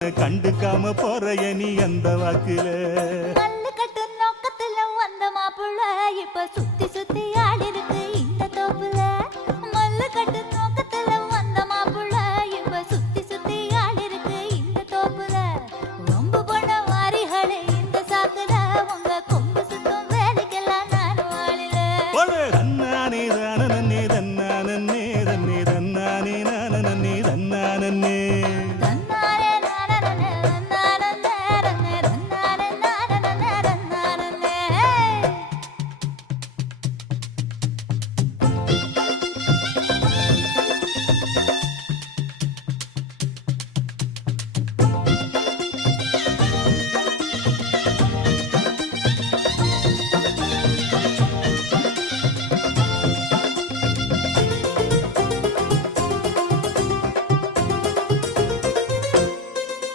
கண்டுக்காம போறைய நீ அந்த வாக்குல கல்லு கட்டு நோக்கத்துல வந்த மாப்புள்ள இப்ப சுத்தி சுத்தி ஆடி